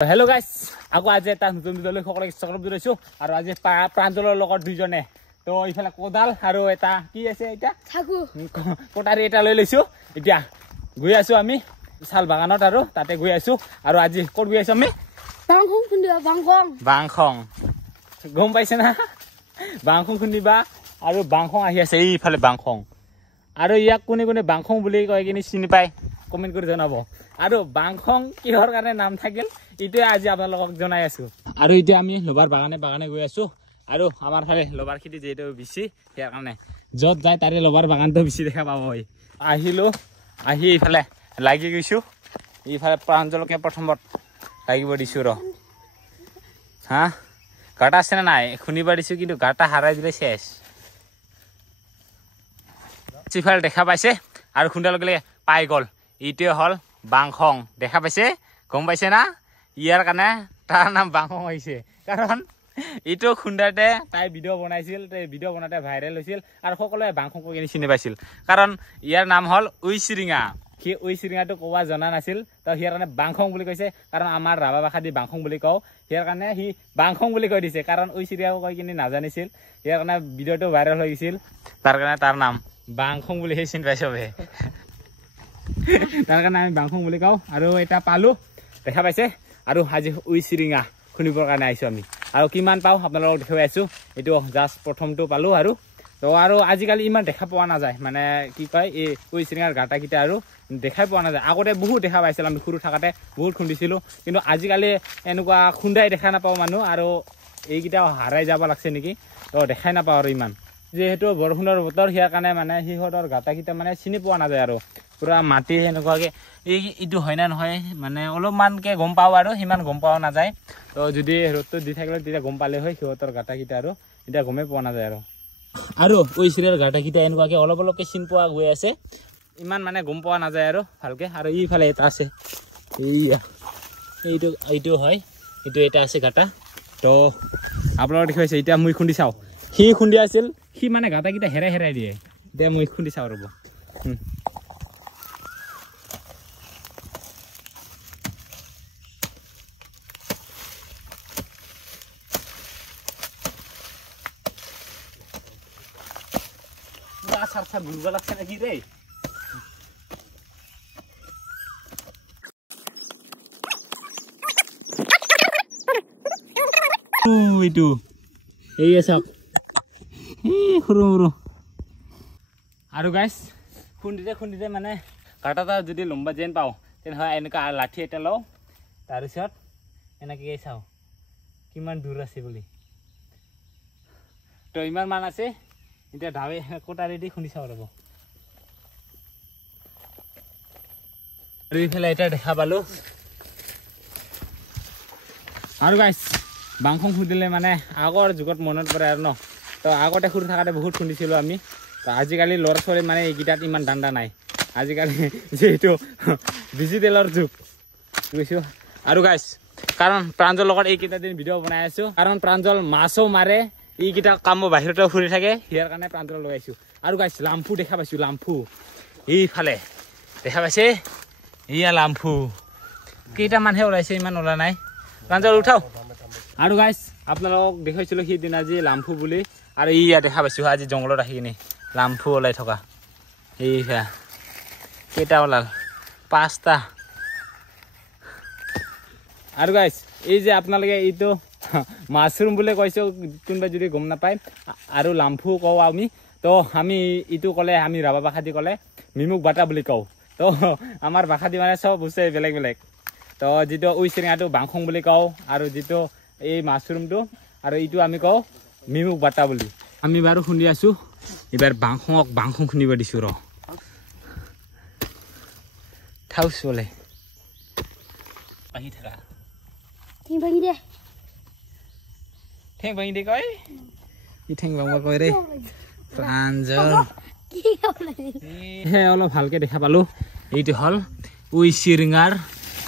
Hello guys, aku aja nutun video সকলক স্বাগতম জনাইছো আৰু আজি প্ৰাঞ্জলৰ লগত দুইজনে তো ইফালে কোদাল আৰু এটা কি আছে এটা থাকু কোটাৰি এটা লৈ লৈছো এতিয়া গৈ আছো আমি শাল বাগানত আৰু তাতে গৈ আছো আৰু আজি ক'ত গৈ আছো আমি বাংখং খুন্দিবা বাংখং গম পাইছে না বাংখং খুন্দিবা আৰু বাংখং আহি আছে এইফালে বাংখং আৰু ইয়াক কোনে কোনে বাংখং বুলি কয় কিনি চিনি পায় কমেন্ট কৰি জনাব আৰু বাংখং কিহৰ কাৰণে নাম থাকিল ইটো আজি আপোনালোকক জনাই আছো আৰু ইটো আমি লবাৰ বাগানে গৈ আছো আৰু আমাৰ ফালে লবাৰ খেতি যেটো বেছি ইয়াৰ কাৰণে যত যায় তাৰে লবাৰ বাগানটো বেছি দেখা পাব হয় আহিলো আহি ইফালে লাগি গৈছো ইফালে প্ৰাঞ্জলকে প্ৰথমত লাগিব দিছো ৰ হা গাটা আছে না নাই খুনিবা দিছো কিন্তু গাটা হাৰাই দিলে শেষ সিফালে দেখা পাইছে আৰু খুন্দাৰ লগে লগে পাই গল ইটোৱে হল বাংখং দেখা পাইছে গম পাইছে না ইয়াৰ কাৰণে তাৰ নাম বাংখং হৈছে কাৰণ ইটো খুন্দাতে তাই ভিডিঅ' বনাইছিল ভিডিঅ' বনাতে ভাইৰেল হৈছিল আৰু সকলোৱে বাংখং কৈ কিনি চিনি পাইছিল কাৰণ ইয়াৰ নাম হল উইচিৰিঙা সি উইচিৰিঙাটো কোৱা জনা নাছিল তো ইয়াৰ কাৰণে বাংখং বুলি কৈছে কাৰণ আমাৰ ৰাভা ভাষা দি বাংখং বুলি কওঁ ইয়াৰ কাৰণে সি বাংখং বুলি কৈ দিছে কাৰণ উইচিৰিঙাও কৈ কিনি নাজানিছিল ইয়াৰ কাৰণে ভিডিঅ'টো ভাইৰেল হৈ গৈছিল তাৰ কাৰণে তাৰ নাম বাংখং বুলি চিনি পাইছে চবে তাৰ কাৰণে আমি বাংখং বুলি কওঁ আৰু এটা পালো দেখা পাইছে আৰু আজি উইচিৰিঙা খুনিবৰ কাৰণে আহিছো আমি আৰু কিমান পাও আপোনালোকক দেখাই আছো এটো জাস্ট প্ৰথমটো পালো আৰু তো আৰু আজিকালি ইমান দেখা পোৱা নাযায় মানে কি কয় এই উইচিৰিঙাৰ গাটা কিটা আৰু দেখাই পোৱা নাযায় আগতে বহুত দেখা পাইছিল আমি সৰু থাকাতে বহুত খুন্দিছিলো কিন্তু আজিকালি এনেকুৱা খুন্দাই দেখা নাপাও মানুহ আৰু এইকিটা হাৰাই যাব লাগছে নেকি তো দেখাই নাপাও আৰু ইমান যেহেতু বৰষুণৰ বতৰ হিয়াৰ কাৰণে মানে সিহঁতৰ গাটা কিটা মানে চিনি পোৱা নাযায় আৰু পুৰা মাটি এনেকুৱাকে এইটো হয় না নহয় মানে অলপমানকে গম পাওঁ আৰু সিমান গম পোৱা নাযায় তো যদি ৰ'দটো দি থাকিলে তেতিয়া গম পালে হয় সিহঁতৰ গাটা কিটা আৰু এতিয়া গমেই পোৱা নাযায় আৰু উইচিৰিঙাৰ গাটা কিটা এনেকুৱাকে অলপ অলপকে চিন পোৱা গৈ আছে ইমান মানে গম পোৱা নাযায় আৰু ভালকে আৰু ইফালে এটা আছে এইটো হয় এইটো এটা আছে গাটা তো আপোনালোকে দেখুৱাইছে এতিয়া মই খুন্দি চাওঁ সি খুন্দি আছিল সি মানে গাটা কিটা হেৰাই দিয়ে এতিয়া মই খুন্দি চাওঁ ৰ'ব সাৰ ঘুৰবা লাগছে নাকি ৰে এইটো এই চাওক সৰু সৰু আৰু গাইছ খুন্দিতে মানে কাটাটা যদি লম্বা যেন পাওঁ তেনেহ'লে এনেকুৱা লাঠি এটা লওঁ তাৰপিছত এনেকৈ চাওঁ কিমান দূৰ আছে বুলি তো ইমান মান আছে এতিয়া ধাৱে কোটাৰি দি খুন্দি চাওঁ ৰ'ব আৰু ইফালে এটা দেখা পালো আৰু গাইছ বাংখং খুন্দিলে মানে আগৰ যুগত মনত পৰে আৰু ন তো আগতে সৰু থাকাতে বহুত খুন্দিছিলোঁ আমি তো আজিকালি ল'ৰা ছোৱালী মানে এইকেইটাত ইমান দাণ্ডা নাই আজিকালি যিহেতু ডিজিটেলৰ যুগ বুজিছোঁ আৰু গাইছ কাৰণ প্ৰাঞ্জলৰ লগত এইকেইটা দিন ভিডিঅ' বনাই আছোঁ কাৰণ প্ৰাঞ্জল মাছো মাৰে এইকেইটা কামো বাহিৰতে ফুৰি থাকে ইয়াৰ কাৰণে প্ৰাঞ্জল লগাইছোঁ আৰু গাইছ লাম্ফু দেখা পাইছোঁ লাম্ফু এইফালে দেখা পাইছে এয়া লাম্ফু কেইটামানহে ওলাইছে ইমান ওলা নাই প্ৰাঞ্জল উঠাও আৰু গাইছ আপোনালোকক দেখুৱাইছিলোঁ সেইদিনা আজি লাম্ফু বুলি আৰু ইয়া দেখা পাইছোঁ আজি জংঘলত আহি কিনে লাম্ফু ওলাই থকা এইয়া কেইটা ওলাল 5টা আৰু গাইছ এই যে আপোনালোকে এইটো মাছৰুম বুলি কৈছোঁ কোনোবা যদি গম নাপায় আৰু লাম্ফু কওঁ আমি তো আমি এইটো ক'লে আমি ৰাভা ভাষা দি ক'লে মিমুক বাটা বুলি কওঁ তো আমাৰ ভাষা দি মানে চব বস্তু বেলেগ বেলেগ তো যিটো উইচিৰিঙাটো বাংখং বুলি কওঁ আৰু যিটো এই মাছৰুমটো আৰু এইটো আমি কওঁ মিমুক বাটা বুলি আমি বাৰু খুন্দি আছোঁ এইবাৰ বাংখং খুন্দিব দিছোঁ ৰ থাউচ বোলে আহি থাকা ঠেং ভাঙি দে কয় কি ঠেং ভাঙবা কয় ৰে প্ৰাঞ্জল অলপ ভালকে দেখা পালো এইটো হ'ল উইচিৰিঙাৰ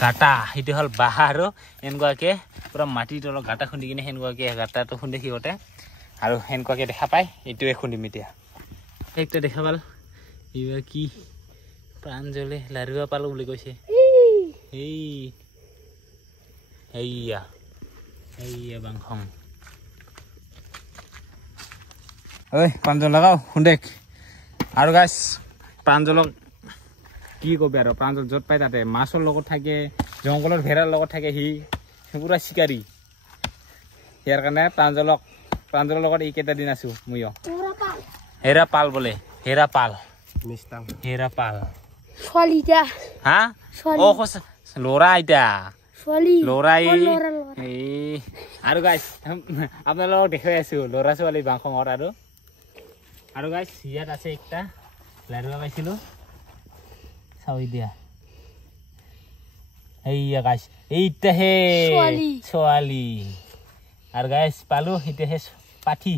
গাটা সেইটো হ'ল বাঁহ আৰু এনেকুৱাকে পুৰা মাটিত অলপ গাটা খুন্দি কিনে সেনেকুৱাকে গাটাটো খুন্দি সিহঁতে আৰু সেনেকুৱাকে দেখা পায় এইটোৱে খুন্দিম এতিয়া একটা দেখা পাল এইবাৰ কি প্ৰাঞ্জলে লাৰুৱা পালো বুলি কৈছে এই এইয়া এইয়া বাংখং ঐ প্ৰাঞ্জল লগাও খুন্দেক আৰু গাইছ প্ৰাঞ্জলক কি কবি আৰু প্ৰাঞ্জল য'ত পাই তাতে মাছৰ লগত থাকে জংঘলৰ ভেড়াৰ লগত থাকে সি পুৰা চিকাৰী ইয়াৰ কাৰণে প্ৰাঞ্জলৰ লগত এইকেইটা দিন আছো মইও হেৰা পাল বোলে হেৰা পাল হেৰা পাল ছোৱালীটা হা ও ল'ৰা আইতা ল'ৰাই আৰু গাইছ আপোনালোকক দেখাই আছো ল'ৰা ছোৱালী বাংখঙৰ আৰু গাইছ ইয়াত আছে একটা লাৰুৱা পাইছিলো চাও দিয়া এইয়া গাইছ এইটাহে ছোৱালী আৰু গাইছ পালো এতিয়াহে পাঠি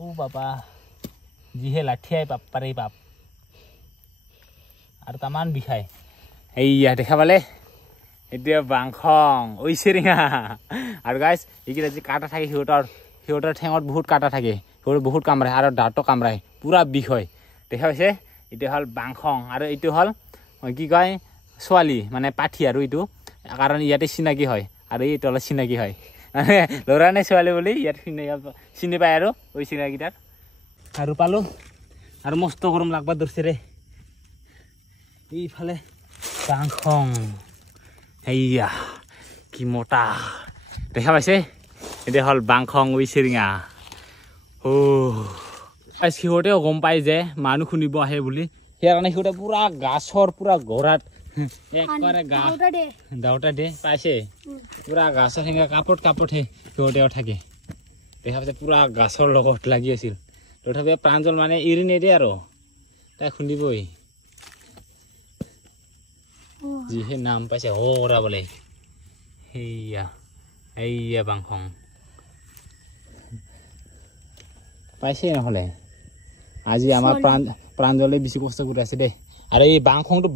ও বাবা যিহে লাঠিয়াই পাৰে বাপ আৰু তামান বিষাই এইয়া দেখা পালে এতিয়া বাংখং ঐ চিৰিঙা আৰু গাইছ এইকেইটা যি কাটা থাকে সিহঁতৰ ঠেঙত বহুত কাটা থাকে সিহঁতৰ বহুত কামৰায় আৰু দাঁতো কামৰায় পুৰা বিষ হয় দেখা পাইছে এতিয়া হ'ল বাংখং আৰু এইটো হ'ল কি কয় ছোৱালী মানে পাঠি আৰু এইটো কাৰণ ইয়াতে চিনাকি হয় আৰু এই তলত চিনাকি হয় মানে ল'ৰা নে ছোৱালী বুলি ইয়াত চিনি পায় আৰু ঐ চিৰিঙাকেইটাৰ আৰু পালো আৰু মস্ত গৰম লাগবা ধৰছে ৰে এইফালে বাংখং এইয়া কি মোটা দেখা পাইছে এতিয়া হ'ল বাংখং ঐ চিৰিঙা সিহঁতেও গম পাই যে মানুহ শুনিব আহে বুলি সেইকাৰণে সিহঁতে পুৰা গাছৰ পুৰা গৰাত একবাৰে দাউতা দে পাইছে পুৰা গাছৰ সেনেকা কাপতহে সিহঁতেও থাকে দেখা পাইছে পুৰা গাছৰ লগত লাগি আছিল তথাপি প্ৰাঞ্জল মানে এৰি নেদে আৰু তাই খুন্দিবই যিহে নাম পাইছে হৰা বোলে সেইয়া এইয়া বাংখং পাইছে নহ'লে আজি আমাৰ প্ৰাঞ্জলে বেছি কষ্ট কৰি আছে দেই আৰু এই বাংখংটো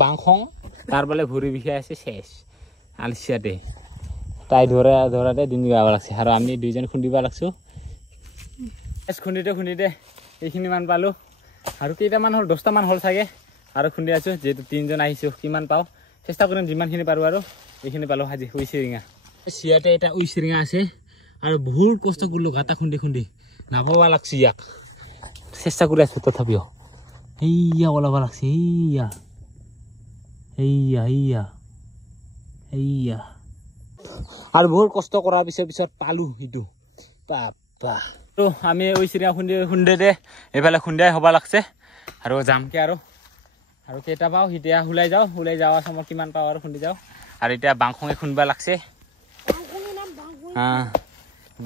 তাৰ বোলে ভৰি বিষাই আছে শেষ আলচিয়াতে তাই ধৰাতে দিন গাব লাগছে আৰু আমি দুইজন খুন্দিব লাগছো খুন্দিতে এইখিনি মান পালো আৰু কেইটামান হ'ল 10টামান হ'ল চাগে আৰু খুন্দি আছো যিহেতু 3জন আহিছো কিমান পাওঁ চেষ্টা কৰিম যিমানখিনি পাৰো আৰু এইখিনি পালো আজি ঐ চিৰিঙা চিয়াতে এটা ঐ চিৰিঙা আছে আৰু বহুত কষ্ট কৰিলো গাটা খুন্দি নাপাবা লাগছে ইয়াক চেষ্টা কৰি আছো তথাপিও এইয়া ওলাব লাগছে এইয়া আৰু বহুত কষ্ট কৰাৰ পিছত পালো সেইটো বাবা তো আমি ঐ চিৰিঙা খুন্দে দে এইফালে খুন্দিয়াই হ'ব লাগছে আৰু যামকে আৰু কেইটা পাওঁ এতিয়া ওলাই যাওঁ সময় কিমান পাওঁ আৰু খুন্দি যাওঁ আৰু এতিয়া বাংখঙে খুন্দিব লাগছে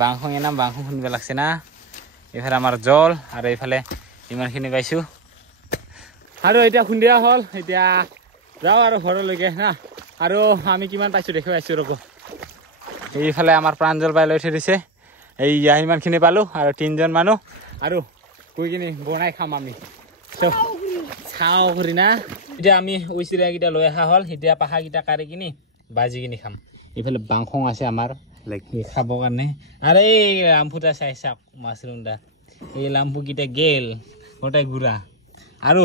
বাংখঙে নাম বাংখং খুন্দিব লাগছে না এইফালে আমাৰ জল আৰু এইফালে ইমানখিনি পাইছোঁ আৰু এতিয়া খুন্দিয়া হ'ল এতিয়া যাওঁ আৰু ঘৰলৈকে না আৰু আমি কিমান পাইছোঁ দেখুৱাই আছোঁ ৰ'ব এইফালে আমাৰ প্ৰাঞ্জল বাই লৈ থৈ দিছে এইয়া ইমানখিনি পালোঁ আৰু 3জন মানুহ আৰু গৈ কিনি বনাই খাম আমি চাওঁ কৰি না এতিয়া আমি ঐ চিৰিঙাকেইটা লৈ অহা হ'ল এতিয়া পাহাৰকেইটা কাঢ়ি কিনি বাজি কিনি খাম এইফালে বাংখং আছে আমাৰ খাবৰ কাৰণে আৰু এই লাম্পুটা চাই চাওক মাছৰুমটা এই লাম্পুকেইটা গেল গোটাই গুড়া আৰু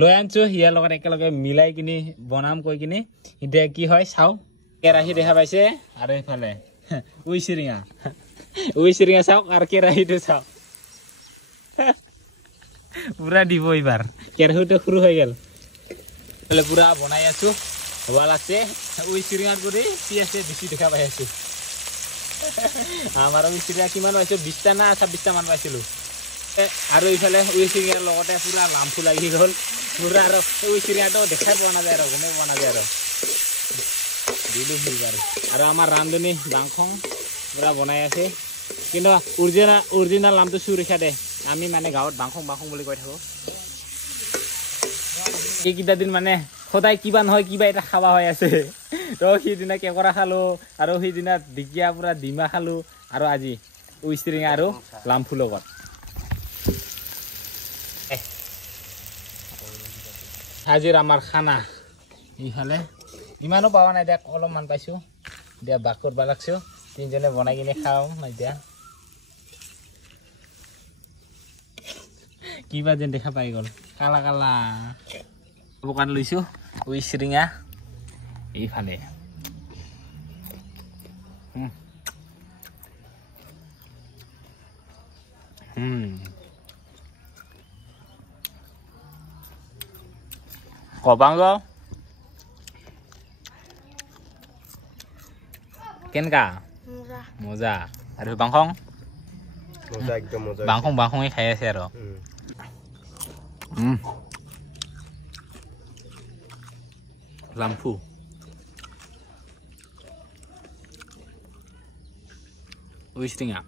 লৈ আনিছো ইয়াৰ লগত একেলগে মিলাই কিনি বনাম কৈ কিনি এতিয়া কি হয় চাওঁ কেৰাহী দেখা পাইছে আৰু এইফালে ঐ চিৰিঙা চাওক আৰু কেৰাহীটো চাওক পুৰা দিব এইবাৰ কেৰাহীটো সৰু হৈ গ'ল পুৰা বনাই আছো হ'ব লাগছে ঐ চিৰিঙাত কৰি পিঁয়াজে বেছি দেখা পাই আছো আমাৰ ঐ চিৰিঙা কিমান পাইছো 20টা না 26টা মান পাইছিলো আৰু এইফালে ঐ চিৰিঙাৰ লগতে পুৰা লাম্পু লাগি গ'ল পুৰা আৰু ঐ চিৰিঙাটো দেখাই পোৱা নাযায় আৰু গমেই পোৱা নাযায় আৰু দিলো সেইবাৰ আৰু আমাৰ ৰান্ধনী বাংখং পুৰা বনাই আছে কিন্তু অৰিজিনেল নামটো সুৰেখা দে আমি মানে গাঁৱত বাংখং বুলি কৈ থাকোঁ এইকেইটা দিন মানে সদায় কিবা নহয় কিবা এটা খাবা হৈ আছে তো সেইদিনা কেঁকৰা খালোঁ আৰু সেইদিনা ঢেকীয়া পুৰা ডিমা খালোঁ আৰু আজি ঐ চিৰিঙা আৰু লাম্পু লগত আজিৰ আমাৰ খানা এইফালে ইমানো পাৱা নাই এতিয়া অলপমান পাইছোঁ এতিয়া বাক কৰিব লাগছোঁ 3জনে বনাই কিনে খাওঁ এতিয়া কিবা যেন দেখা পাই গ'ল কালা দোকান লৈছোঁ ঐ চিৰিঙা এইফালে কবাংগো কেনকা মজা আৰু বাংখং মজা একদম মজা বাংখং খাই আছে আৰু লাম্ফু উইচিৰিঙা